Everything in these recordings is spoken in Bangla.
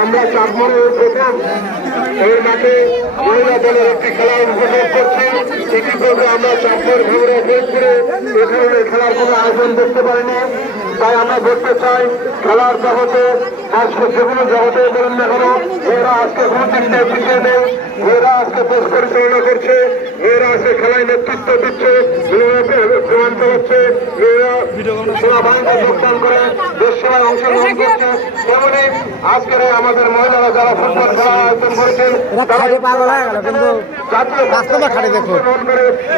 আমরা চাঁদমোড়ের প্রথম এই মাঠে মহিলা দলের একটি খেলা উপভোগ করছি। ইতিপূর্বে আমরা চাঁদমোড় ভাঙড়া ফেসপুরে এ ধরনের খেলার কোনো আয়োজন দেখতে পারিনি। তাই আমরা বলতে চাই, খেলার জগতে আজকে যে কোনো জগতে বলুন না কেন মেয়েরা আজকে কোনো দিক দিয়ে পিছিয়ে নেই মেয়েরা আজকে দেশ পরিচালনা করছে। মেয়েরা আজকে খেলায় নেতৃত্ব দিচ্ছে মেয়েরা প্রমাণ চালাচ্ছে মেয়েরা সেনাবাহিনীতে যোগদান করে দেশ সেবায় অংশগ্রহণ করছে। তেমনি আজকের আমাদের মহিলারা যারা ফুটবল খেলা আয়োজন করেছেন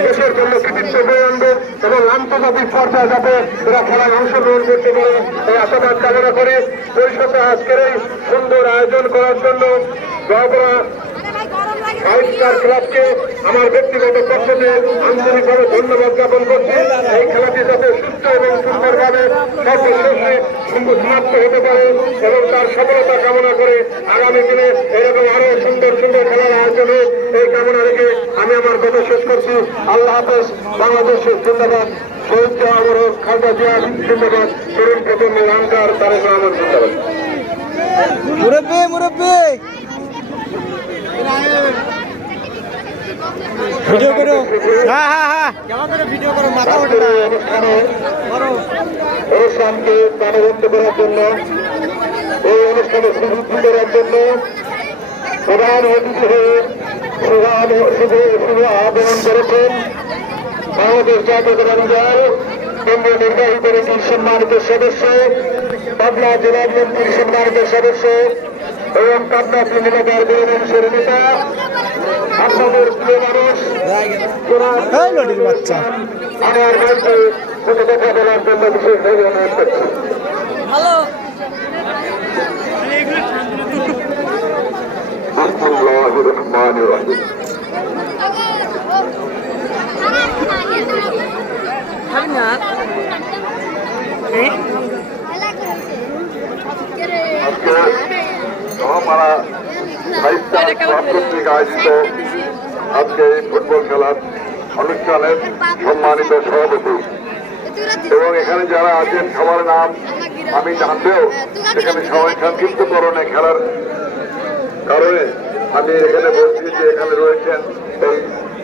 দেশের জন্য কৃতিত্ব বয়ে আনবে এবং আন্তর্জাতিক পর্যায়ে যাতে এরা খেলায় অংশগ্রহণ করতে পারে এই আশাবাদ কামনা করে পরিষদে আজকের এই সুন্দর আয়োজন করার জন্য স্টার ক্লাবকে আমার ব্যক্তিগত পক্ষ থেকে আন্তরিকভাবে ধন্যবাদ জ্ঞাপন করছি। এই খেলাটি যাতে সুস্থ এবং সুন্দরভাবে সর্বশেষে সমাপ্ত হতে পারে এবং তার সফলতা কামনা করে আগামী দিনে এরকম আরও সুন্দর সুন্দর খেলার আয়োজন হোক, এই কামনা রেখে আমি আমার কথা শেষ করছি। আল্লাহ হাফেজ। বাংলাদেশের জিন্দাবাদ। শহীদ আমর খালদা জিয়া জিন্দাবাদ। তরুণ প্রজন্ম রামকার তারেক রহমান জিন্দাবাদ। মুরব্বী মুরব্বী। ভিডিও করো। হ্যাঁ হ্যাঁ হ্যাঁ। কেমন করে ভিডিও করো? মাথা ওঠে না। করো। অনুষ্ঠানকে প্রাণবন্ত করার জন্য এই অনুষ্ঠানে সুবৃদ্ধি করার জন্য প্রধান অতিথি হয়ে শুভ শুভ আহ্বান করেছেন। বাংলাদেশ জাতীয়তাবাদী দল কেন্দ্রীয় নির্বাহী কমিটির সম্মানিত সদস্য পাবনা জেলা বিএনপির সম্মানিত সদস্য এবং পাবনা তৃণমূলের বিরোধী নেতা রহমান রহিম আজকে মহামারা সাহিত্য ক্লাব কর্তৃক আয়োজিত আজকে এই ফুটবল খেলার অনুষ্ঠানের সম্মানিত সভাপতি। এবং এখানে যারা আছেন, সবার নাম আমি জানলেও এখানে সবাই সংক্ষিপ্তকরণে খেলার কারণে আমি এখানে বলছি যে এখানে রয়েছেন এই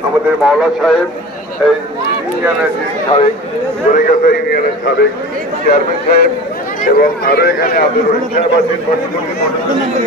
আমাদের মাওলা সাহেব, এই ইউনিয়নের যিনি সাবেক গরিগাছা ইউনিয়নের সাবেক চেয়ারম্যান সাহেব, এবং আরও এখানে আব্দুর রহিম সাহেব আছেন